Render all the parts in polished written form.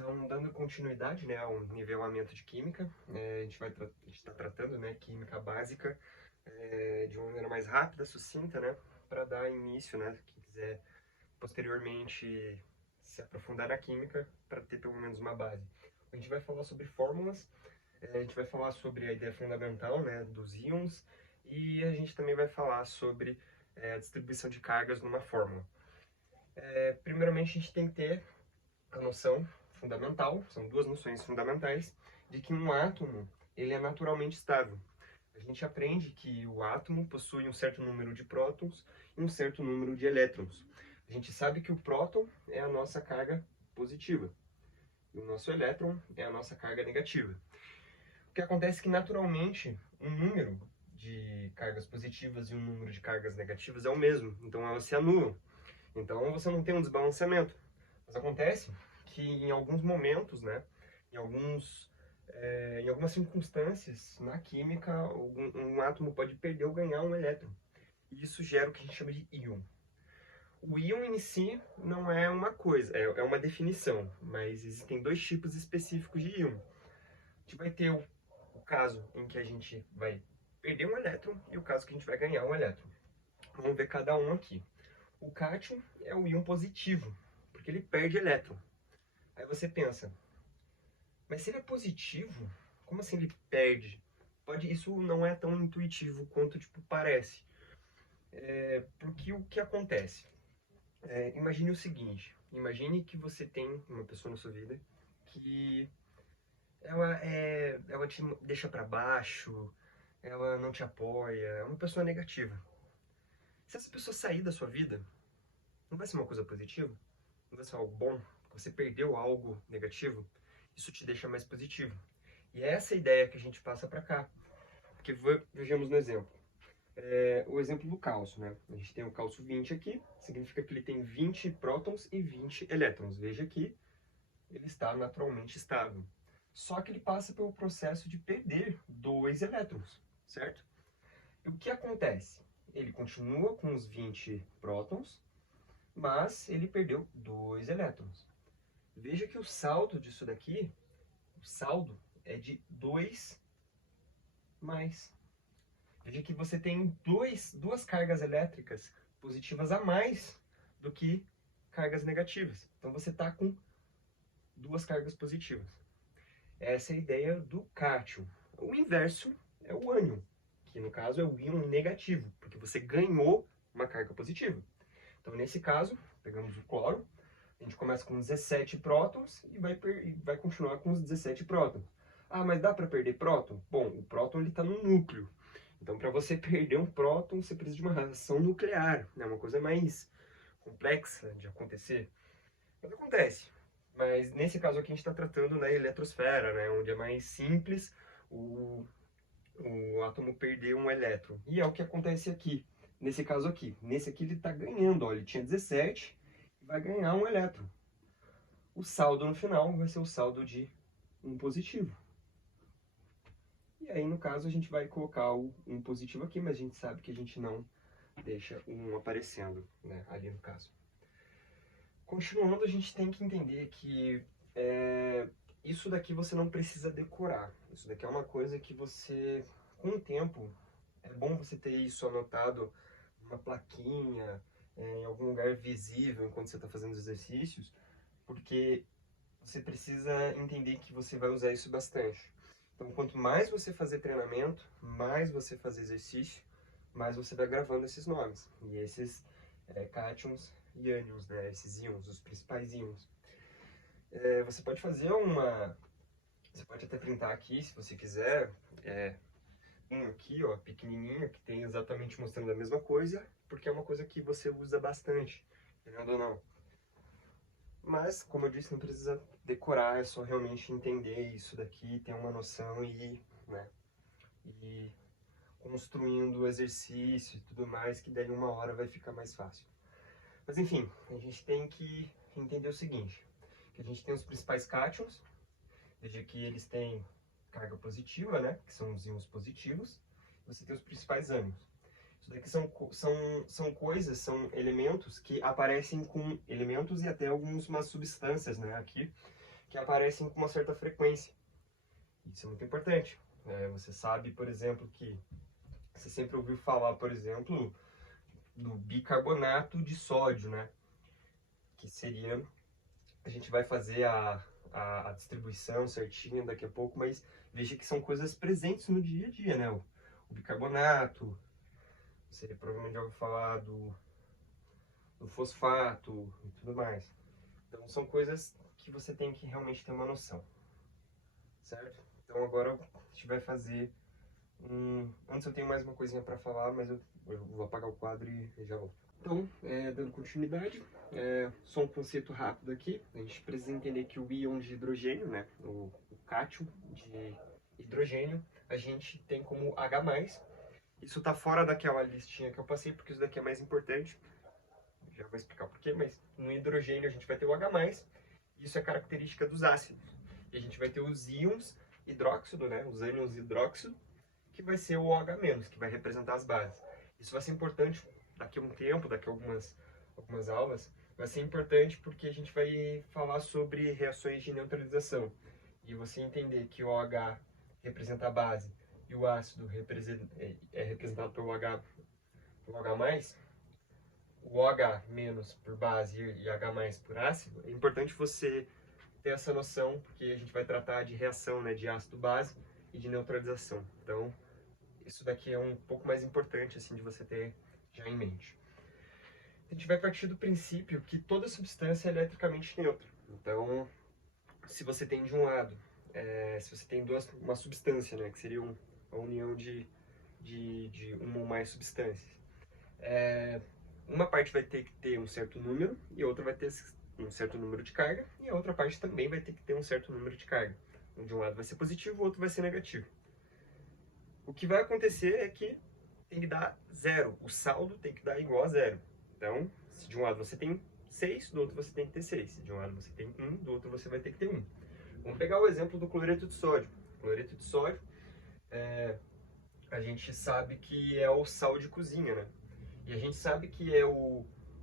Então, dando continuidade, né, ao nivelamento de química, a gente está tratando, né, química básica de uma maneira mais rápida, sucinta, né, para dar início, né, quem quiser posteriormente se aprofundar na química, para ter pelo menos uma base. A gente vai falar sobre fórmulas, a gente vai falar sobre a ideia fundamental, né, dos íons, e a gente também vai falar sobre a distribuição de cargas numa fórmula. Primeiramente, a gente tem que ter a noção fundamental, são duas noções fundamentais, de que um átomo ele é naturalmente estável. A gente aprende que o átomo possui um certo número de prótons e um certo número de elétrons. A gente sabe que o próton é a nossa carga positiva e o nosso elétron é a nossa carga negativa. O que acontece é que naturalmente um número de cargas positivas e um número de cargas negativas é o mesmo, então elas se anulam. Então você não tem um desbalanceamento. Mas acontece que em alguns momentos, né, em em algumas circunstâncias na química, um átomo pode perder ou ganhar um elétron. E isso gera o que a gente chama de íon. O íon em si não é uma coisa, é uma definição, mas existem dois tipos específicos de íon. A gente vai ter o caso em que a gente vai perder um elétron e o caso que a gente vai ganhar um elétron. Vamos ver cada um aqui. O cátion é o íon positivo, porque ele perde elétron. Aí você pensa, mas se ele é positivo, como assim ele perde? Isso não é tão intuitivo quanto tipo, parece. Porque o que acontece? Imagine o seguinte, imagine que você tem uma pessoa na sua vida que ela te deixa para baixo, ela não te apoia, é uma pessoa negativa. Se essa pessoa sair da sua vida, não vai ser uma coisa positiva? Não vai ser algo bom? Você perdeu algo negativo? Isso te deixa mais positivo. E é essa ideia que a gente passa para cá. Porque vejamos no exemplo. O exemplo do cálcio, né? A gente tem o cálcio 20 aqui, significa que ele tem 20 prótons e 20 elétrons. Veja que ele está naturalmente estável. Só que ele passa pelo processo de perder 2 elétrons, certo? E o que acontece? Ele continua com os 20 prótons, mas ele perdeu 2 elétrons. Veja que o saldo disso daqui, o saldo é de 2 mais. Veja que você tem duas cargas elétricas positivas a mais do que cargas negativas. Então você está com duas cargas positivas. Essa é a ideia do cátion. O inverso é o ânion, que no caso é o íon negativo, porque você ganhou uma carga positiva. Então nesse caso, pegamos o cloro, a gente começa com 17 prótons e vai continuar com os 17 prótons. Ah, mas dá para perder próton? Bom, o próton está no núcleo. Então, para você perder um próton, você precisa de uma reação nuclear. É uma coisa mais complexa de acontecer. Mas acontece. Mas nesse caso aqui a gente está tratando na eletrosfera, né, onde é mais simples o, o átomo perder um elétron. E é o que acontece aqui. Nesse caso aqui. Nesse aqui ele está ganhando. Ó, ele tinha 17 e vai ganhar um elétron. O saldo no final vai ser o saldo de um positivo. E aí, no caso, a gente vai colocar um positivo aqui, mas a gente sabe que a gente não deixa um aparecendo, né, ali no caso. Continuando, a gente tem que entender que isso daqui você não precisa decorar. Isso daqui é uma coisa que você, com o tempo, é bom você ter isso anotado numa plaquinha, em algum lugar visível enquanto você está fazendo os exercícios, porque você precisa entender que você vai usar isso bastante. Então, quanto mais você fazer treinamento, mais você fazer exercício, mais você vai gravando esses nomes. E esses cátions e ânions, né? Esses íons, os principais íons. Você pode fazer Você pode até printar aqui, se você quiser. Um aqui, ó, pequenininho, que tem exatamente mostrando a mesma coisa, porque é uma coisa que você usa bastante, entendendo ou não. Mas, como eu disse, não precisa decorar, é só realmente entender isso daqui, ter uma noção né, e construindo o exercício e tudo mais, que daí uma hora vai ficar mais fácil. Mas enfim, a gente tem que entender o seguinte, que a gente tem os principais cátions, veja que eles têm carga positiva, né, que são os íons positivos, você tem os principais ânions. Isso daqui são coisas, são elementos que aparecem com elementos e até algumas substâncias, né, aqui, que aparecem com uma certa frequência. Isso é muito importante. Você sabe, por exemplo, que você sempre ouviu falar, por exemplo, do bicarbonato de sódio, né? Que seria, a gente vai fazer a distribuição certinha daqui a pouco, mas veja que são coisas presentes no dia a dia, né? O bicarbonato, você provavelmente já ouviu falar do fosfato e tudo mais. Então são coisas que você tem que realmente ter uma noção, certo? Então agora a gente vai fazer Antes eu tenho mais uma coisinha para falar, mas eu vou apagar o quadro e já volto. Então, dando continuidade, só um conceito rápido aqui. A gente precisa entender que o íon de hidrogênio, né, o cátion de hidrogênio, a gente tem como H+. Isso está fora daquela listinha que eu passei, porque isso daqui é mais importante. Já vou explicar o porquê, mas no hidrogênio a gente vai ter o H+. Isso é característica dos ácidos. E a gente vai ter os íons hidróxido, né, os ânions hidróxido, que vai ser o OH-, que vai representar as bases. Isso vai ser importante daqui a um tempo, daqui a algumas aulas, vai ser importante porque a gente vai falar sobre reações de neutralização. E você entender que o OH representa a base e o ácido é representado pelo H+, o OH- por base e H+ por ácido, é importante você ter essa noção, porque a gente vai tratar de reação, né, de ácido-base e de neutralização. Então, isso daqui é um pouco mais importante assim de você ter já em mente. A gente vai partir do princípio que toda substância é eletricamente neutra. Então, se você tem de um lado, se você tem uma substância, né, que seria a união de uma ou mais substâncias, uma parte vai ter que ter um certo número e a outra vai ter um certo número de carga, e a outra parte também vai ter que ter um certo número de carga. De um lado vai ser positivo, o outro vai ser negativo. O que vai acontecer é que tem que dar zero. O saldo tem que dar igual a zero. Então, se de um lado você tem 6, do outro você tem que ter 6. Se de um lado você tem 1, do outro você vai ter que ter 1. Vamos pegar o exemplo do cloreto de sódio. O cloreto de sódio, a gente sabe que é o sal de cozinha, né? E a gente sabe que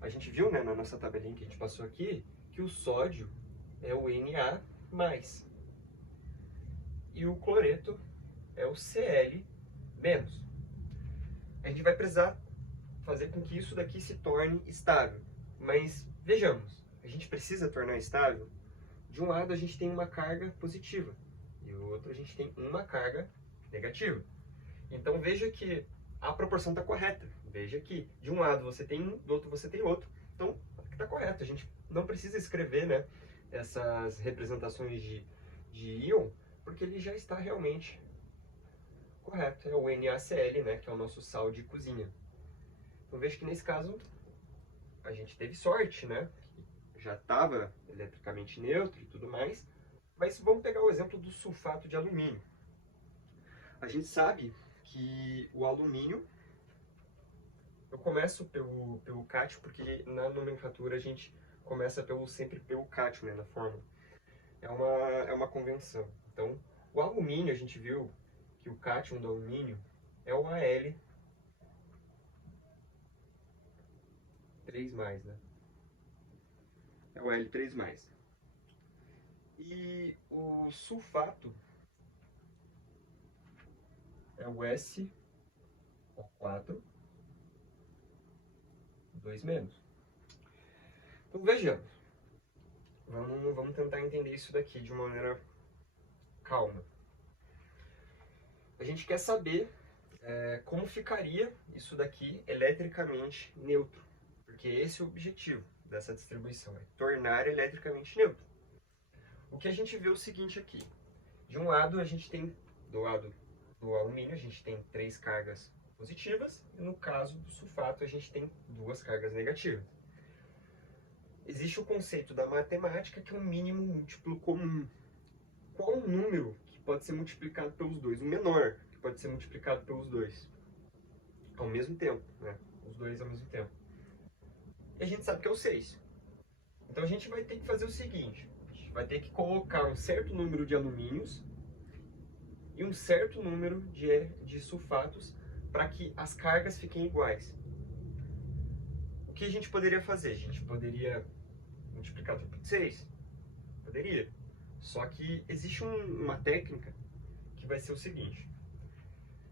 A gente viu, né, na nossa tabelinha que a gente passou aqui, que o sódio é o Na+. E o cloreto é o Cl-. A gente vai precisar fazer com que isso daqui se torne estável. Mas vejamos, a gente precisa tornar estável. De um lado a gente tem uma carga positiva e do outro a gente tem uma carga negativa. Então veja que a proporção está correta. Veja que de um lado você tem um, do outro você tem outro. Então está correto. A gente não precisa escrever, né, essas representações de íon, porque ele já está realmente correto. É o NaCl, né, que é o nosso sal de cozinha. Então veja que nesse caso a gente teve sorte, né? Já estava eletricamente neutro e tudo mais. Mas vamos pegar o exemplo do sulfato de alumínio. A gente sabe que o alumínio, eu começo pelo cátion, porque na nomenclatura a gente começa sempre pelo cátion, né, na fórmula. É uma convenção. Então, o alumínio, a gente viu que o cátion do alumínio é o Al3+, né? É o Al3+. E o sulfato é o SO4, 2-. Então vejamos. Vamos tentar entender isso daqui de uma maneira calma. A gente quer saber como ficaria isso daqui eletricamente neutro. Porque esse é o objetivo dessa distribuição, é tornar eletricamente neutro. O que a gente vê é o seguinte aqui. De um lado, a gente tem, do lado do alumínio, a gente tem 3 cargas positivas, e no caso do sulfato, a gente tem 2 cargas negativas. Existe o conceito da matemática, que é um mínimo múltiplo comum. Qual o número que pode ser multiplicado pelos dois? O menor que pode ser multiplicado pelos dois ao mesmo tempo, né? Os dois ao mesmo tempo. E a gente sabe que é o 6. Então a gente vai ter que fazer o seguinte: a gente vai ter que colocar um certo número de alumínios e um certo número de sulfatos para que as cargas fiquem iguais. O que a gente poderia fazer? A gente poderia multiplicar tudo por 6? Poderia. Só que existe uma técnica que vai ser o seguinte: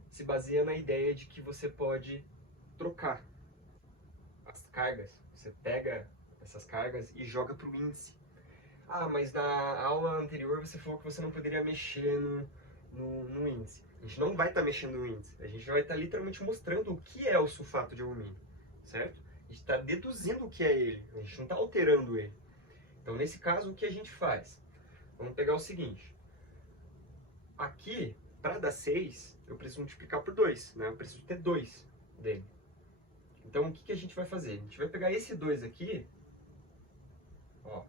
se baseia na ideia de que você pode trocar as cargas. Você pega essas cargas e joga para o índice. Ah, mas na aula anterior você falou que você não poderia mexer no índice. A gente não vai estar mexendo no índice. A gente vai estar literalmente mostrando o que é o sulfato de alumínio, certo? A gente está deduzindo o que é ele. A gente não está alterando ele. Então, nesse caso, o que a gente faz? Vamos pegar o seguinte. Aqui, para dar 6, eu preciso multiplicar por 2, né? Eu preciso ter 2 dele. Então, o que a gente vai fazer? A gente vai pegar esse 2 aqui, ó,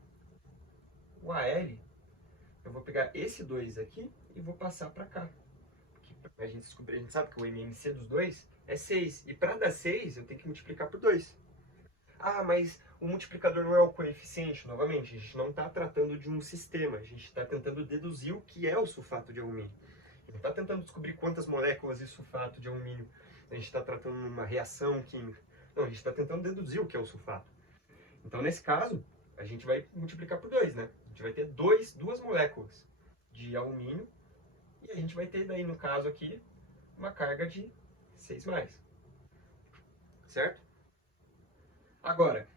o AL, eu vou pegar esse 2 aqui e vou passar para cá. Porque a gente sabe que o MMC dos dois é 6. E para dar 6, eu tenho que multiplicar por 2. Ah, mas o multiplicador não é o coeficiente. Novamente, a gente não está tratando de um sistema. A gente está tentando deduzir o que é o sulfato de alumínio. A gente não está tentando descobrir quantas moléculas de sulfato de alumínio a gente está tratando numa reação química. Não, a gente está tentando deduzir o que é o sulfato. Então, nesse caso, a gente vai multiplicar por 2, né? A gente vai ter duas moléculas de alumínio e a gente vai ter, daí, no caso aqui, uma carga de 6+. Certo? Agora,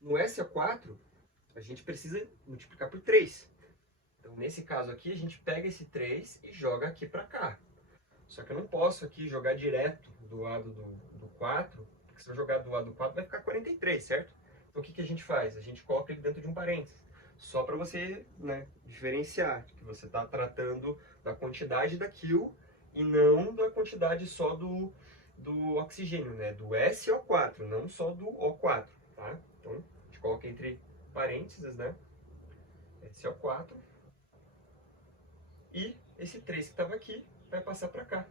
no SO4, a gente precisa multiplicar por 3. Então, nesse caso aqui, a gente pega esse 3 e joga aqui para cá. Só que eu não posso aqui jogar direto do lado do 4, porque se eu jogar do lado do 4 vai ficar 43, certo? Então, o que a gente faz? A gente coloca ele dentro de um parênteses. Só para você, né, diferenciar que você está tratando da quantidade daquilo e não da quantidade só do oxigênio, né? Do SO4, não só do O4, tá? Então, a gente coloca entre parênteses, né? SO4. E esse 3 que estava aqui vai passar para cá.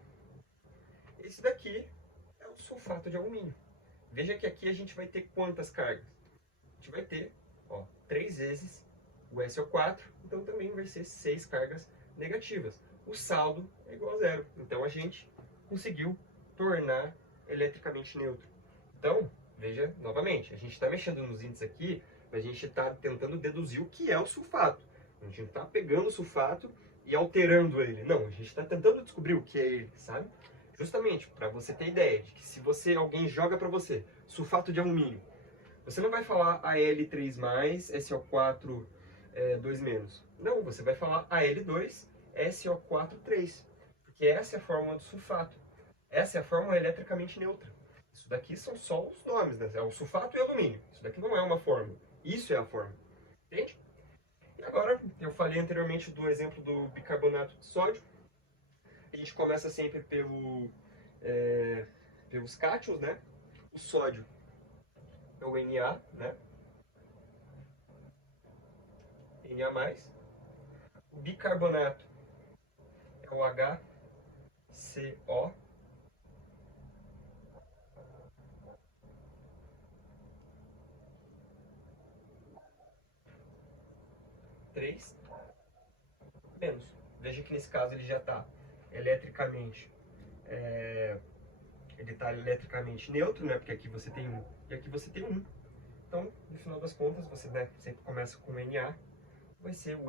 Esse daqui é o sulfato de alumínio. Veja que aqui a gente vai ter quantas cargas? A gente vai ter, ó, 3 vezes o SO4, então também vai ser 6 cargas negativas. O saldo é igual a 0. Então a gente conseguiu tornar eletricamente neutro. Então, veja novamente, a gente está mexendo nos índices aqui, mas a gente está tentando deduzir o que é o sulfato. A gente não está pegando o sulfato e alterando ele. Não, a gente está tentando descobrir o que é ele, sabe? Justamente para você ter ideia de que se alguém joga para você sulfato de alumínio, você não vai falar Al3+, SO4 2-. Não, você vai falar Al2, SO4 3. Porque essa é a fórmula do sulfato. Essa é a fórmula eletricamente neutra. Isso daqui são só os nomes, né? É o sulfato e alumínio. Isso daqui não é uma fórmula. Isso é a fórmula. Entende? E agora, eu falei anteriormente do exemplo do bicarbonato de sódio. A gente começa sempre pelos cátions, né? O sódio é o Na, né? Na+. O bicarbonato é o HCO. Menos. Veja que nesse caso ele já está eletricamente neutro, né? Porque aqui você tem 1 e aqui você tem 1. Então, no final das contas, você, né, sempre começa com Na, vai ser o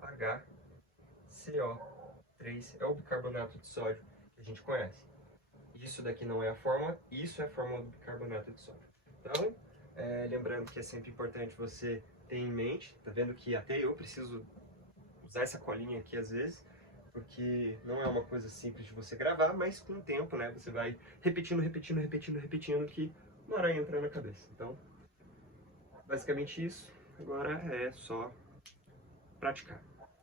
NaHCO3, é o bicarbonato de sódio que a gente conhece. Isso daqui não é a fórmula, isso é a fórmula do bicarbonato de sódio. Então, lembrando que é sempre importante você ter em mente, tá vendo que até eu preciso usar essa colinha aqui às vezes, porque não é uma coisa simples de você gravar, mas com o tempo, né, você vai repetindo, que uma hora entra na cabeça. Então, basicamente isso. Agora é só praticar.